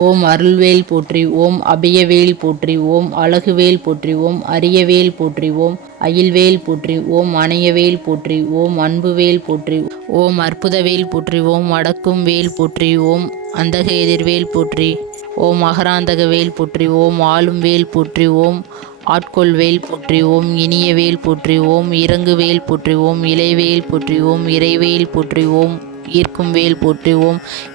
ஓம் அருள்வேல் போற்றி ஓம் அபயவேல் போற்றி ஓம் அழகுவேல் போற்றி ஓம் அரியவேல் போற்றி ஓம் அயில்வேல் போற்றி ஓம் அணையவேல் போற்றி ஓம் அன்புவேல் போற்றி ஓம் அற்புதவேல் போற்றி ஓம் அடக்கும் வேல் போற்றி ஓம் அந்தக எதிர்வேல் போற்றி ஓம் அகராந்தக வேல் போற்றி ஓம் ஆளும் வேல் போற்றி ஓம் ஆட்கொள் வேல் போற்றி ஓம் இனிய வேல் போற்றி ஓம் இறங்கு வேல் போற்றி ஓம் இலைவேல் போற்றி ஓம் இறைவேல் போற்றி ஓம் ஈர்க்கும் வேல் போற்றி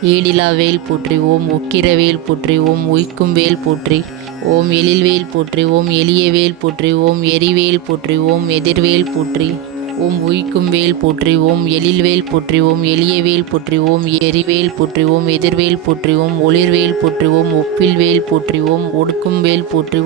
ஈடிலா வேல் போற்றி ஓம் உக்கிர வேல் போற்றி ஓம் உய்க்கும் வேல் போற்றி ஓம் எழில்வேல் போற்றி எளிய வேல் போற்றி ஓம் எரிவேல் போற்றி ஓம் எதிர்வேல் போற்றி ஓம் உய்க்கும் வேல் போற்றி ஓம் எழில்வேல் போற்றி ஓம் எளிய வேல் ஓம் எரிவேல் போற்றி ஓம் எதிர்வேல் போற்றி ஒளிர்வேல் போற்றி ஒப்பில் வேல் போற்றி ஓம் ஒடுக்கும் வேல் போற்றி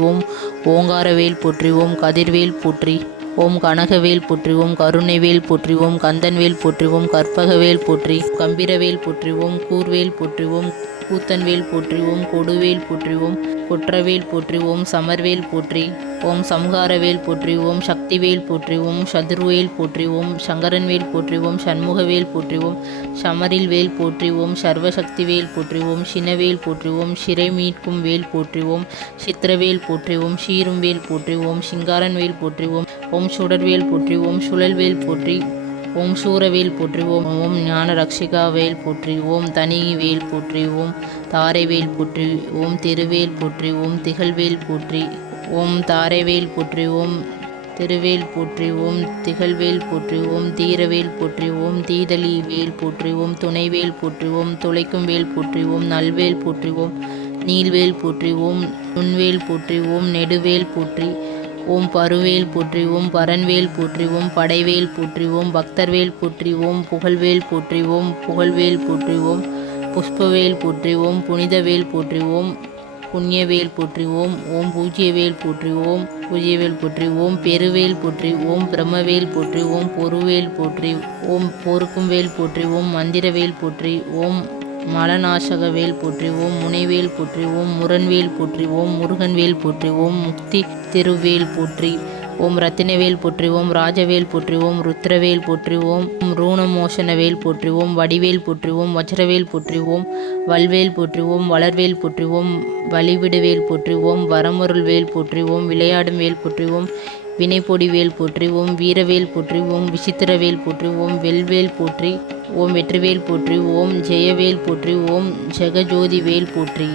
ஓங்காரவேல் போற்றி கதிர்வேல் போற்றி ஓம் கனகவேல் போற்றி ஓம் கருணைவேல் போற்றி ஓம் கந்தன்வேல் போற்றி ஓம் கற்பகவேல் போற்றி கம்பீரவேல் போற்றி ஓம் கூர்வேல் போற்றி ஓம் கூத்தன்வேல் போற்றி ஓம் கொடுவேல் போற்றி ஓம் கொற்றவேல் போற்றி ஓம் சமர்வேல் போற்றி ஓம் சம்ஹாரவேல் போற்றி ஓம் சக்திவேல் போற்றிவோம் சதுர்வேல் போற்றி ஓம் சங்கரன்வேல் போற்றிவோம் சண்முகவேல் போற்றி சமரில் வேல் போற்றி ஓம் சர்வசக்தி போற்றி ஓம் சினவேல் போற்றிவோம் சிறை மீட்கும் வேல் போற்றி ஓம் சித்திரவேல் போற்றி சீரும் வேல் போற்றி ஓம் சிங்காரன்வேல் போற்றிவோம் ஓம் ஓம் சுடர்வேல் போற்றி ஓம் சுழல்வேல் போற்றி ஓம் சூரவேல் போற்றி ஓம் ஓம் ஞான ரக்ஷிகா வேல் போற்றி ஓம் தனி வேல் போற்றி ஓம் தாரைவேல் போற்றி ஓம் திருவேல் போற்றி ஓம் திகழ்வேல் போற்றி ஓம் தாரைவேல் போற்றி ஓம் திருவேல் போற்றி ஓம் திகழ்வேல் போற்றி ஓம் தீரவேல் போற்றி ஓம் தீதலி வேல் போற்றி ஓம் துணைவேல் போற்றி ஓம் துளைக்கும் வேல் போற்றி ஓம் நல்வேல் போற்றி ஓம் நீல்வேல் போற்றி ஓம் நுண்வேல் போற்றி ஓம் நெடுவேல் போற்றி ஓம் பருவேல் போற்றி ஓம் பரன்வேல் போற்றி ஓம் படைவேல் போற்றி ஓம் பக்தர்வேல் போற்றி ஓம் புகழ்வேல் போற்றி ஓம் புகழ்வேல் போற்றி ஓம் புஷ்பவேல் போற்றி ஓம் புனிதவேல் போற்றி ஓம் புண்ணியவேல் போற்றி ஓம் ஓம் பூஜ்யவேல் போற்றி ஓம் பூஜ்யவேல் போற்றி ஓம் பெருவேல் போற்றி ஓம் பிரம்மவேல் போற்றி ஓம் பொருவேல் போற்றி ஓம் பொறுக்கும் வேல் போற்றி ஓம் மந்திரவேல் போற்றி ஓம் மலநாசக வேல் ஓம் முனைவேல் போற்றி ஓம் முரண்வேல் போற்றி ஓம் முருகன்வேல் போற்றி ஓம் முக்தி திருவேல் போற்றி. ஓம் ரத்தினவேல் போற்றி ராஜவேல் போற்றி ஓம் ருத்ரவேல் போற்றி ஓம் ரூணமோசனவேல் போற்றி ஓம் வடிவேல் போற்றி ஓம் வஜ்ரவேல் போற்றி ஓம் வல்வேல் போற்றி ஓம் வளர்வேல் போற்றி வழிவிடுவேல் போற்றி ஓம் வரமருள் வேல் போற்றி ஓம் விளையாடும் வேல் போற்றி வினைப்பொடி வேல் போற்றி ஓம் வீரவேல் போற்றி ஓம் விசித்திரவேல் போற்றி ஓம் வெல்வேல் போற்றி ஓம் வெற்றிவேல் போற்றி ஓம் ஜெயவேல் போற்றி ஓம் ஜெகஜோதி வேல் போற்றி.